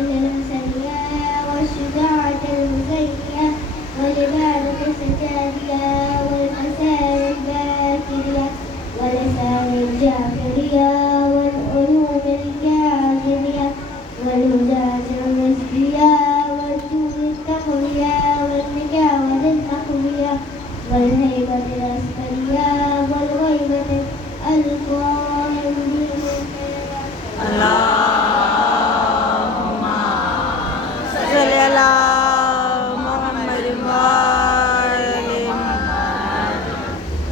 المسلية والشجاعة المزية والعبادة السجادية والمسار الباكرية ولسان الجاكرية والعلوم الكاذبية والهداة النسبية والجود التقوية والنجاوة المقوية والهيبة الأسفلية والغيبة القائمة. اللهم صل على محمد وآل محمد.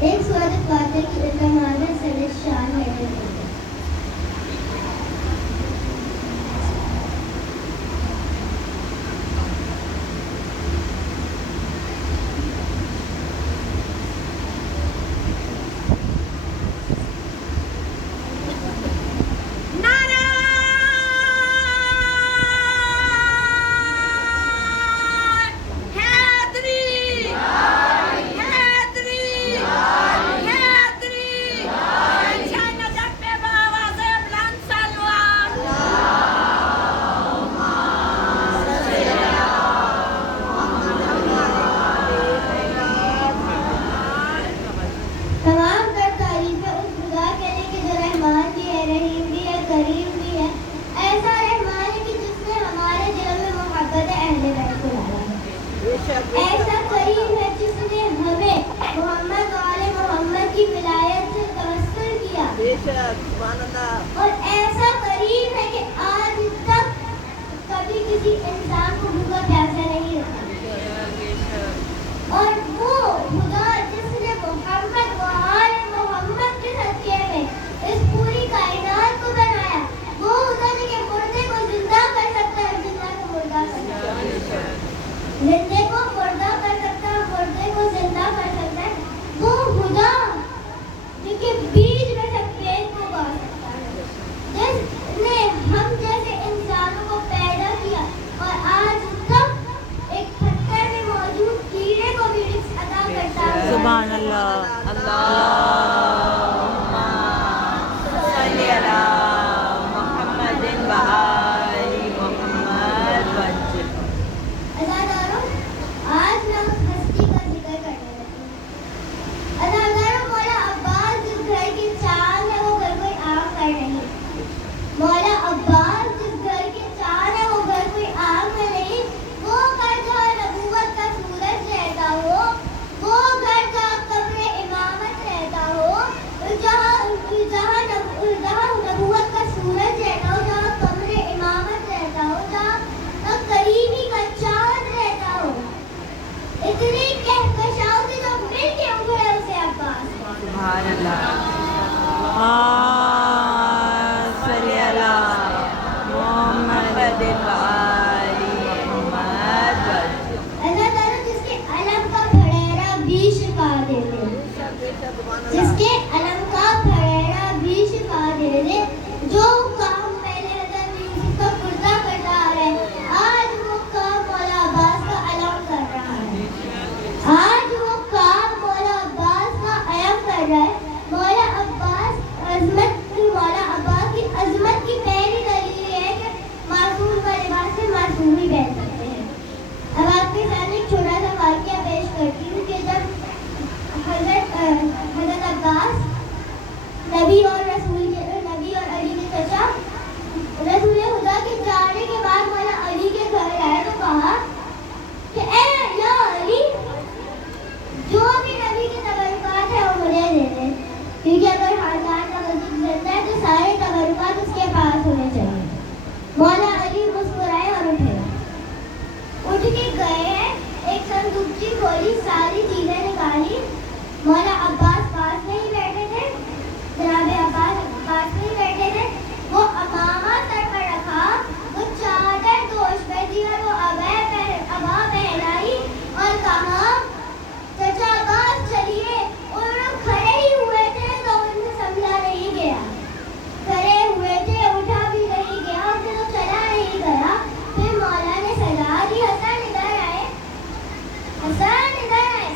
ایک سورت فاتح کی التمادہ سر شان ہے. ایسا کریم ہے جس نے ہمیں محمد و آل محمد کی ولایت سے توسل کیا اور ایسا کریم ہے کہ آج تک کبھی کسی انسان کو بھوکا پیاسا نہیں رکھا. اور وہ خدا جس نے محمد و آل محمد کے صدقے میں اس پوری کائنات کو بنایا، وہ خدا نے کہ مردے کو زندہ کر سکتا ہے، زندہ کو مردہ کر سکتا ہے، زندے کو مردہ کر سکتا ہے، مردے کو زندہ کر سکتا ہے. وہ خدا جو کہ بیج میں سے پیڑ کو اگا سکتا ہے، جس نے ہم جیسے انسانوں کو پیدا کیا اور آج تک ایک پتھر میں موجود کیڑے کو بھی رزق عطا کرتا ہے. سبحان اللہ. اللهم صل على محمد وآل محمد وسلم. اداکاروں، آج میں اس ہستی کا ذکر کرنے لگی ہوں. اداکاروں، مولا عباس جس گھر کی چاند ہے وہ گھر کوئی آگ پر نہیں. مولا عباس جس گھر کی چاند ہے وہ گھر کوئی آگ میں نہیں. وہ گھر جہاں نبوت کا سورج رہتا ہو، وہ گھر جہاں قبر امامت رہتا ہو، جہاں نبوت کا سورج رہتا ہو، جہاں قبر امامت رہتا ہو، جہاں کریمی کا چاند رہتا ہو. اتنی کہکشاؤں سے جو مل کے اگڑے اسے عباس. سبحان اللہ. صل على محمد وآل محمد وسلم. اللہ تعالیٰ جس کے علم کا پھڑیرا بھی شفا دے دے، جس کے علم کا پھڑیرا بھی شفا دے دے. جو کام پہلے حضرت یوسف کا پردہ کرتا آ رہا ہے، آج وہ کام مولا عباس کا علم کر رہا ہے. آج وہ کام مولا عباس کا علم کر رہا ہے. مولا عباس کی عظمت کی پہلی دلیل یہ ہے کہ معصوم کا لباس سے معصوم ہی پہن سکتے ہیں. اب آپ کے سامنے ایک چھوٹا سا واقعہ پیش کرتی ہوں کہ جب حضرت عباس نبی اور علی کے چچا رسول خدا کے جانے کے بعد مولا علی کے گھر آئے تو کہا کہ اے یا علی، جو بھی نبی کے تبرکات ہیں وہ مجھے دے دیں، کیونکہ اگر خاندان کا وزیر زندہ ہے تو سارے تبرکات اس کے پاس ہونے چاہیے. مولا علی مسکرائے اور اٹھ کے گئے ہیں، ایک صندوقچی کھولی، ساری چیزیں نکالی. مولا عباس پاس میں ہی بیٹھے تھے، جناب عباس پاس میں ہی بیٹھے تھے. وہ امامہ سر پر رکھا، وہ چادر دوش پہ دی اور وہ ابا پہنائی اور کہا چچا عباس چلیے. اور وہ کھڑے ہی ہوئے تھے تو ان سے سمجھا نہیں گیا، کھڑے ہوئے تھے اٹھا بھی نہیں گیا، ان سے تو چلا نہیں گیا. پھر مولا نے سجا دی، حسن ادھر آئے، حسن ادھر آئے.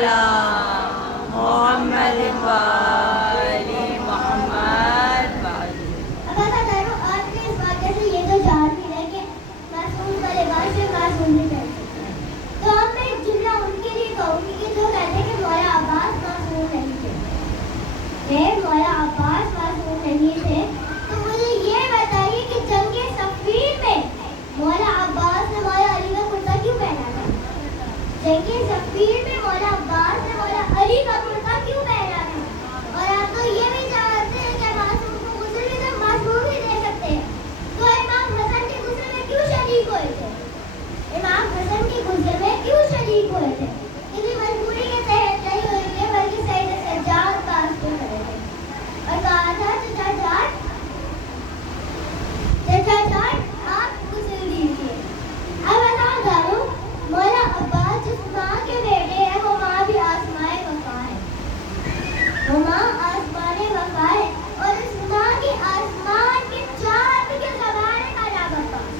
علی محمد وآل محمد अब ऐसा करो आपने इस वाक़े से ये तो जान ही है कि मासूम का लिबास से मासूम नहीं पहन सकता। तो अब मैं एक जुमला उनके लिए कहूँगी कि जो कहते हैं कि मौला अब्बास मासूम नहीं थे। मौला अब्बास मासूम नहीं थे, तो मुझे ये बताइए कि जंगे सफ़ीन में मौला अब्बास ने मौला अली का कुर्ता क्यों पहना था? जंगे सफ़ीन में मौला अब्बास ने मौला अली का कुर्ता क्यों पहना था? और आप तो ये भी जानते हैं कि मासूम को गुस्ल भी तो मासूम ही दे सकते हैं। तो इमाम हसन के गुस्ल में क्यों शरीक हुए थे? इमाम हसन के गुस्ल में क्यों शरीक हुए थे? किसी मजबूरी के तहत नहीं हुए थे, बल्कि सैयद सज्जाद पास पे खड़े थे और कहा था चचा जान आप गुस्ल दीजिए। अब बता दारू मौला अब्बास जिस माँ के बेटे हैं वो माँ भी आसमाए वफा है, वो माँ आसमाने वफा है और इस माँ के आसमान के चाँद के ज़माने का नाम अब्बास,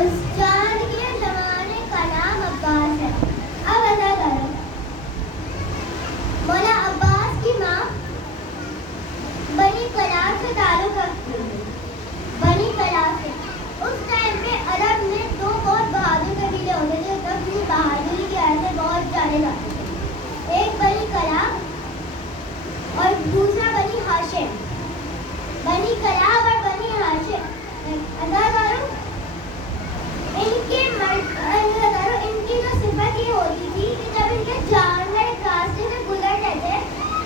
उस चाँद के ज़माने का नाम अब्बास है। अब बता दारू मौला अब्बास की माँ बनी कलाम से ताल्लुक़ रखती है। बनी कलाम से उस टाइम पे अरब में दो बहुत बहादुर कबीले होते थे, तब अपनी बहादुरी के ऐसे बहुत जाने जाते थे। एक बनी कलाम और दूसरा बनी हाशिम। बनी कलाम और बनी हाशिम इनकी जो सिफत ये होती थी कि जब इनके जानवर एक रास्ते से गुजरते थे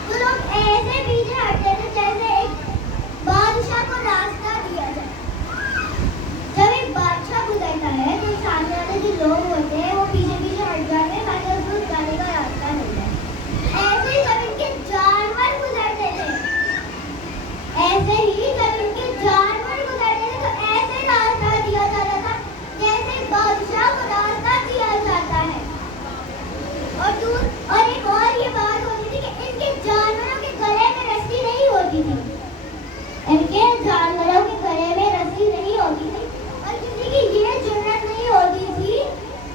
तो लोग ऐसे पीछे हटते थे जैसे एक बादशाह को रास्ता दिया जाए। जब एक बादशाह गुजरता है तो सामने वाले जो लोग होते हैं वो पीछे पीछे हट जाते हैं ताकि उसको जाने का रास्ता मिल जाए। ऐसे ही जब इनके जानवर गुजरते थे, ऐसे ही जब इनके जानवर गुजरते थे तो ऐसे रास्ता दिया जाता था जैसे बादशाह को रास्ता दिया जाता है। और एक और ये बात होती थी कि इनके जानवरों के गले में रस्सी नहीं होती थी, इनके जानवरों के गले में रस्सी नहीं होती थी और किसी की ये जरूरत नहीं होती थी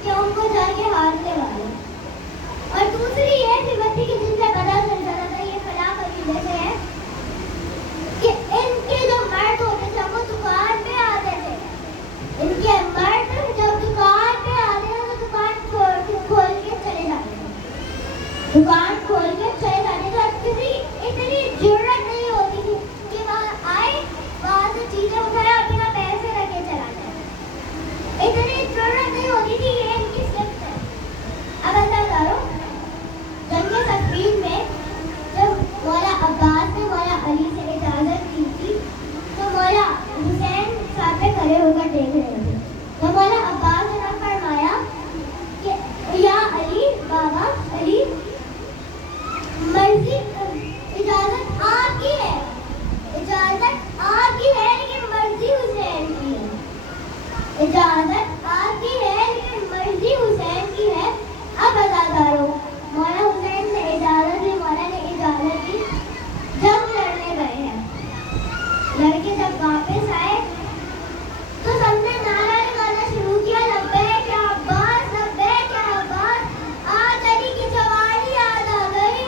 कि उनको जाके हारने वाले। और दूसरी ये सिफत थी कि जिनसे पता चल जाता था ये फलां कबीले से है कि इनके जो मर्द होते थे वो दुकान पे आते थे। इनके मर्द जब दुकान पे आते थे तो दुकान खोल के चले जाते थे, दुकान खोल के चले जाते थे और किसी इतनी जरूरत नहीं होती थी कि वहाँ आए, वहाँ से चीजें उठाए और बिना पैसे रखे चला जाए। इतनी जरूरत नहीं होती थी, ये इनकी सिफ्त है। अब ऐसा करो जंगे सफ़ीन में जब मौला अब्बास ने मौला अली से इजाज़त दी थी तो मौला हुसैन साथ में खड़े होकर देख रहे थे। तो मौला अब्बास ने फरमाया कि या अली, बाबा अली, मर्जी इजाज़त आपकी है, इजाज़त आपकी है लेकिन मर्जी हुसैन की है। इजाज़त आपकी है लेकिन मर्जी हुसैन की है। अब बताता रहो मौला हुसैन ने इजाज़त दी, मौला ने इजाज़त दी, जंग लड़ने गए हैं। लड़के जब वापस आए तो सबने नारा लगाना शुरू किया, लब्बैक या अब्बास, लब्बैक या अब्बास। आज अली की जवानी याद आ गई,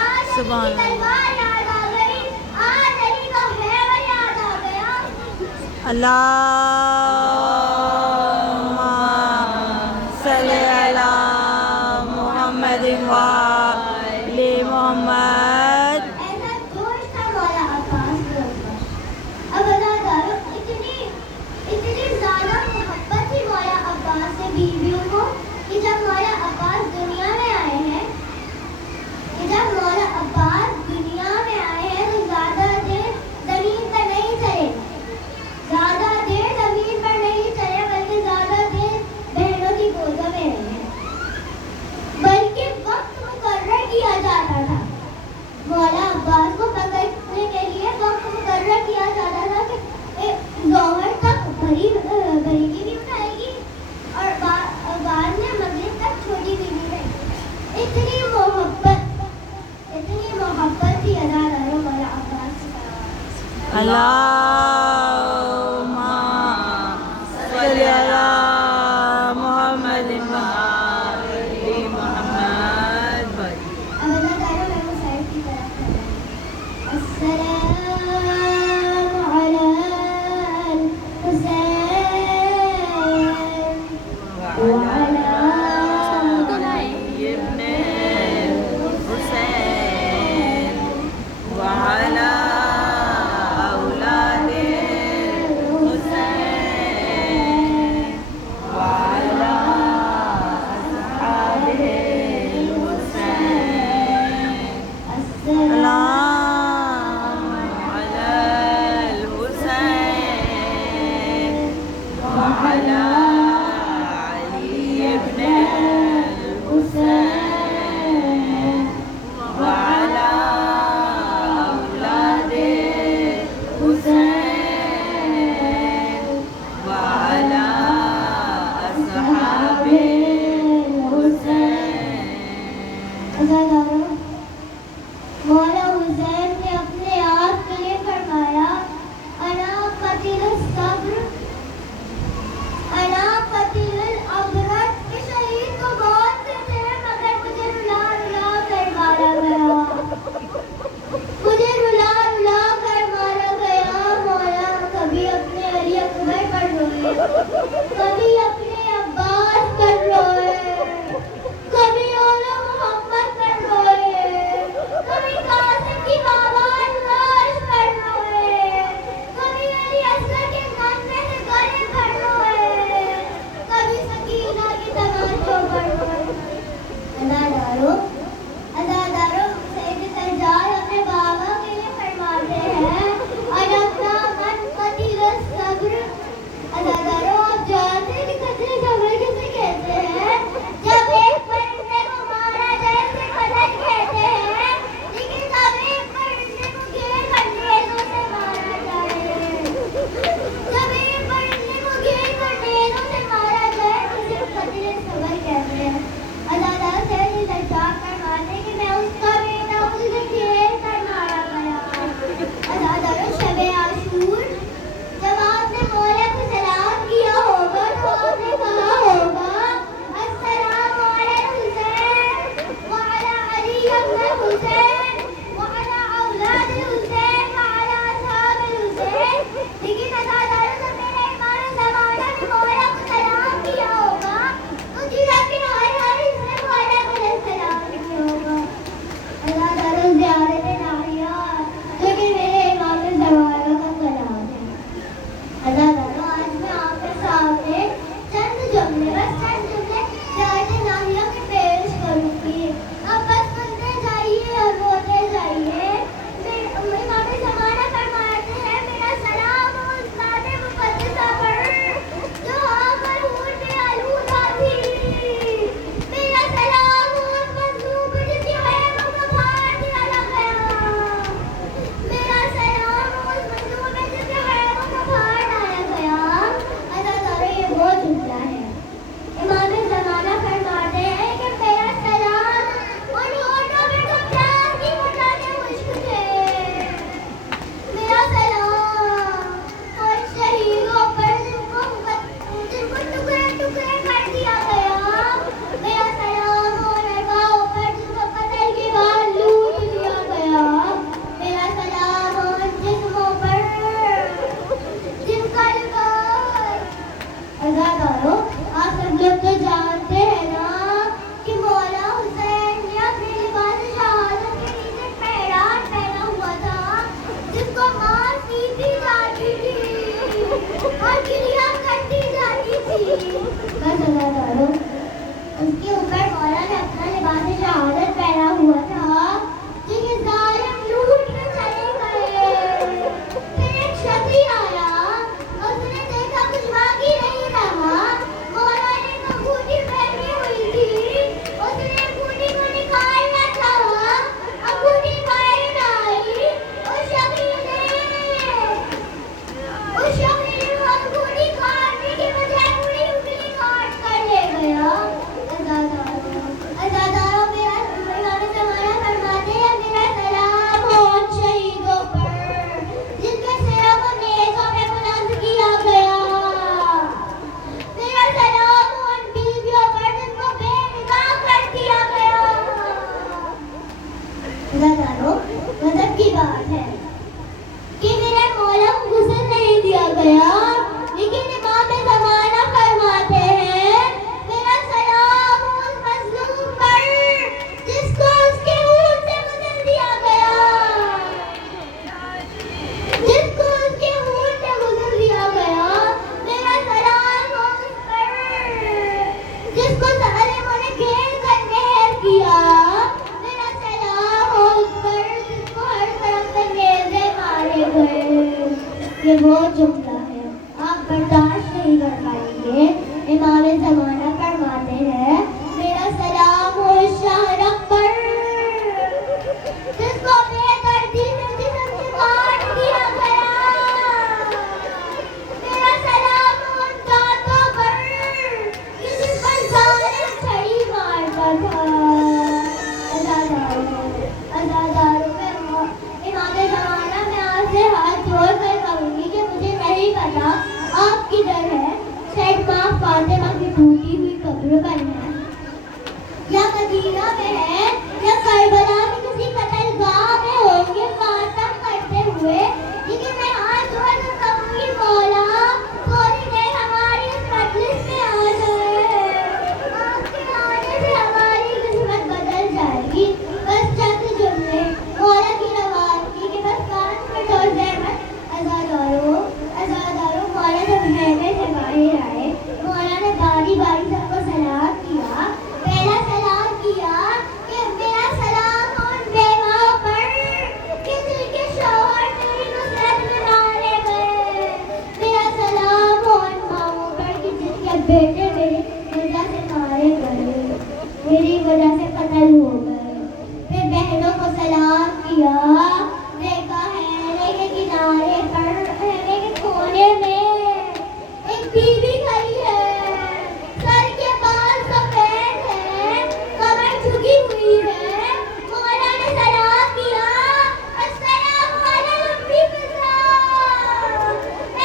आज अली की तलवार याद आ गई, आज अली का हैबर याद आ गया। अल्लाहुम्मा सल्ली अला मुहम्मद वाले मोहम्मद। ऐसा जोश था मौला अब्बास के ऊपर। अब बता दो इतनी ज़्यादा मोहब्बत थी मौला अब्बास से बीवियों को कि जब मौला अब्बास दुनिया में आए हैं, कि जब मौला अब्बास दुनिया में आए हैं तो ज़्यादा देर ज़मीन पर नहीं चले, ज़्यादा देर ज़मीन पर नहीं चले, बल्कि ज़्यादा देर बहनों की गोदों में रहे, बल्कि वक्त मुकर्रर किया जाता था। मौला अब्बास को पकड़ने के लिए वक्त मुकर्रर किया जाता था कि ज़ोहर तक बड़ी बीवी उठाएगी और बाद में मगरिब तक छोटी बीवी रहेगी। इतनी मोहब्बत थी अज़ादारों मौला अब्बास की। अल्लाहुम्मा सल्ली अला मुहम्मद वाले मोहम्मद। وعلى علي بن الحسين وعلى أولاد الحسين وعلى أصحاب الحسين. مولا حسین نے اپنے آپ کے لیے فرمایا انا قتیل الصبر انا قتیل الابرار کہ شہید کو بہت دیتے ہیں مگر مجھے رلا رلا کر مارا گیا مجھے رلا رلا کر مارا گیا. مولا کبھی اپنے علی اکبر پر روئے کبھی اپنے عباس پر روئے کبھی اولا محمد پر روئے کبھی قاسم کی بابان لاش پر روئے کبھی علی اصغر کے خانے سے گلے پر روئے کبھی سکینہ کی تماشوں پر روئے. اداداروں سید سجاد اپنے بابا کے لیے فرماتے ہیں انا من قتیل الصبر. اداداروں آپ جانتے ہیں کہ قتل صبر کسے کہتے ہیں؟ جب ایک پرندے کو مارا جائے اسے قتل کہتے ہیں لیکن جب ایک پرندے کو گھیر کر نیزوں سے مارا جائے جب ایک پرندے کو گھیر کر نیزوں سے مارا جائے تو اسے قتل صبر کہتے ہیں. ادادار سید سجاد فرماتے ہیں کہ میں اس کا بیٹا ہوں جسے گھیر کر مارا گیا. اداداروں شب عاشور جب آپ نے مولا کو سلام کیا ہوگا تو آپ نے کہا ہوگا السلام علی الحسین وعلی علی بن الحسین وعلی اولاد الحسین وعلی اصحاب الحسین. لیکن اداداروں جب میرے امام زمانہ نے مولا کو سلام کیا ہوگا تو جیسا کہ ہر اس نے مولا کو سلام کیا ہوگا. اداداروں زیارت ناریہ جو کہ میرے امام زمانہ کا کلام ہے. اداداروں آج میں آپ کے سامنے چند جملے زیارت ناریہ کے پیش کروں گی. آپ بس سنتے جائیے اور بولتے جائیے. امام زمانہ فرماتے ہیں میرا سلام اس ذات مقدسہ پر جو آمر ہور میں آلودہ تھی. میرا سلام اس مظلوم پر جس کی خیموں کو پھاڑ دیا گیا. میرا سلام اس مظلوم پر جس کے خیموں کو پھاڑ ڈالا گیا. اداداروں یہ وہ جملہ ہے. امام زمانہ فرماتے ہیں کہ میرا سلام ان ہونٹوں پہ جو پیار کی بٹانے مشک تھے. میرا سلام ان شہیدوں پر جن کو ٹکڑے ٹکڑے کر دیا گیا. میرا سلام ان ارواحوں پر جن کو قتل کے بعد لوٹ لیا گیا. میرا سلام ان جسموں پر جن کا لباس. اداداروں آپ سب لوگ تو جانتے ہیں نا کہ مولا حسین نے اپنے لباس شہادت کے نیچے پیران پہنا ہوا تھا جس کو مار پیٹی جاتی تھی اور گریا کرتی جاتی تھی. بس اداداروں اس کے اوپر مولا نے اپنا لباس شہادت پہنا ہوا تھا لیکن ظالم لوٹ کے چلے گئے. پھر ایک شخصی آیا اور اس نے دیکھا کچھ باقی نہیں رہا. مولا نے ایک انگوٹھی پہنی ہوئی تھی. اس نے انگوٹھی کو نکالنا چاہا انگوٹھی باہر نہ آئی. اس شخصی نے وہ انگوٹھی کاٹنے کی بجائے پوری انگلی کاٹ کر لے گیا. اداداروں میرا امام زمانہ فرماتے ہیں میرا سلام ہو ان شہیدوں پر جن کے سروں کو نیزوں پہ بلند کیا گیا. میرا سلام ہو ان بیویوں پر جن کو بے نکاح کر دیا گیا. اداداروں غضب کی بات ہے کہ میرے مولا کو غسل نہیں دیا گیا لیکن امام زمانہ فرماتے ہیں میرا سلام اس مظلوم پر جس کو اس کے اونٹ سے غسل دیا گیا. جس کو اس کے اونٹ سے غسل دیا گیا. میرا سلام اس پر جس کو ظالموں نے گھیر کر نہر کیا. میرا سلام اس پر جس کو ہر طرف سے نیزے مارے گئے. یہ وہ جملہ ہے. आप बर्दाश्त नहीं कर पाएंगे। इमाम ज़माना फरमाते हैं, मेरा सलाम हो शाहरग पर, जिसको बेदर्दी से जिस्म से काट दिया गया। मेरा सलाम हो उन दांतों पर, कि जिस पर जालिम छड़ी मारता था। अज़ादारों में इमाम ज़माना, मैं आपसे हाथ जोड़ कर कहूँगी कि मुझे नहीं पता आप किधर है। शायद माँ फातिमा की टूटी हुई कब्र पर है, या मदीना में है, या करबला में किसी कत्लगाह में होंगे मातम करते हुए। लेकिन मैं हाथ जोड़ कर कहूँगी, मौला थोड़ी देर हमारी इस मजलिस में आ जाए। आपके आने से हमारी किस्मत बदल जाएगी। बस चंद जुमले मौला की रवानगी के बस कान में ठोस दे मत। अज़ादारों मौला जब हैमे से बाहर आए, मौला ने बारी बारी सबको सलाम किया। पहला सलाम किया कि मेरा सलाम उन बेवाओं पर कि जिनके शौहर मेरी नुसरत में मारे गए। मेरा सलाम उन माँओं पर कि जिनके बेटे मेरी वजह से मारे गए, मेरी वजह से कत्ल हो गए। फिर बहनों को सलाम किया। देखा हैने के किनारे पर, हैने के कोने में एक बीवी खड़ी है। सर के बाल सफेद हैं, कमर झुकी हुई है। मौला ने सलाम किया, अस्सलामु अलैकुम अम्मी फिज़ा।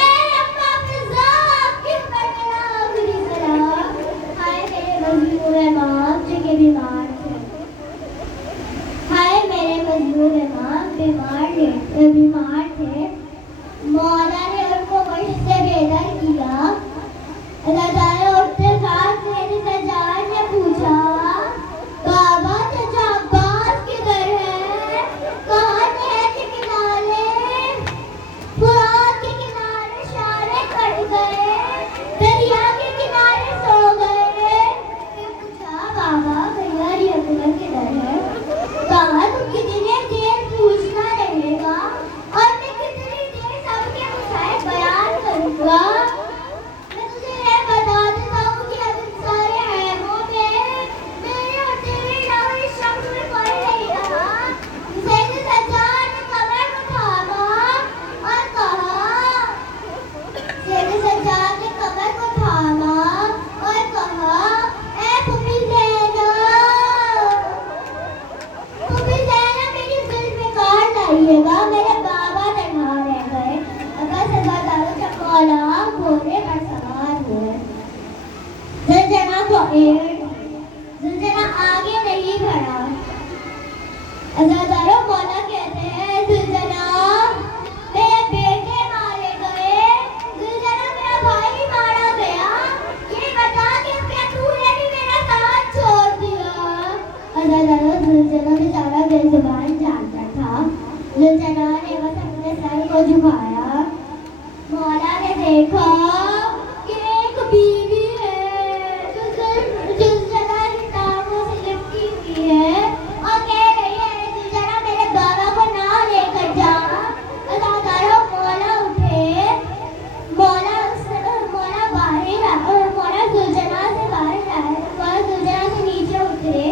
ए अम्मा फिज़ा, आपके ऊपर मेरा आखिरी सलाम। हाय मेरे मज़लूम इमाम जो कि बीमार थे। हाय मेरे मज़लूम इमाम बीमार थे। मौला ने उनको मुश्क से बेदर किया। अज़ादारों उठते साथ मेरे सज्जाद ने पूछा, बाबा चाचा अब्बास किधर है? कहाँ नहर के किनारे, फुरात के किनारे शारे कट गए, दरिया के किनारे सो गए। फिर पूछा, बाबा भैया अकबर किधर है? कहा, तुम कितनी देर पूछना रहेगा और मैं कितनी देर सबके मुझे बयान करूँगा। मैं तुझे ये बता देता हूँ कि अब इन सारे हैमों में मेरे और तेरे अलावा इस शख्स में कोई नहीं रहा। सैयद सज्जाद ने कमर को थामा और कहा, सैयद सज्जाद ने कमर को थामा और कहा, ए फुफी ज़ैनब, मेरी जुल्फ़ में काट लाइएगा, मेरे बाबा तन्हा रह गए। अब्बास अज़ादारों जब मौला घोड़े पर सवार हुए, ज़ुलज़ना को ज़ुलज़ना आगे नहीं बढ़ा। अज़ादारों मौला कहते हैं, ज़ुलज़ना मेरे बेटे मारे गए, ज़ुलज़ना मेरा भाई मारा गया, ये बता कि क्या तूने भी मेरा साथ छोड़ दिया। अज़ादारों ज़ुलज़ना बेचारा बेज़ुबान जानता था। ज़ुलज़ना ने बस अपने सर को झुकाया। मौला ने देखा कि एक बीवी है जो ज़ुलज़ना की टांगों से लिपटी हुई है और कह रही है, ज़ुलज़ना मेरे बाबा को ना लेकर जा। अज़ादारों मौला उठे, मौला ज़ुलज़ना से बाहर आए, मौला ज़ुलज़ना से नीचे उतरे।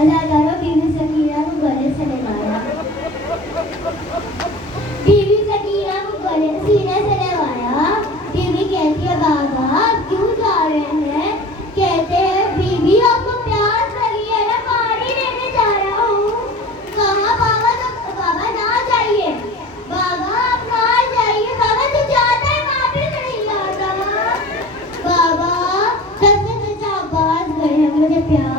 अज़ादारों बीवी सकीना को गले से लगाया, बीवी सकीना को गले सीने से लगाया। बीवी कहती है, बाबा आप क्यों जा रहे हैं? कहते हैं, बीवी आपको प्यास लगी है ना, पानी लेने जा रहा हूँ। कहा, बाबा ना जाइए, बाबा आप ना जाइए, बाबा जो जाता है वापिस नहीं आता। बाबा सबसे चाचा अब्बास गए हैं, मुझे प्यास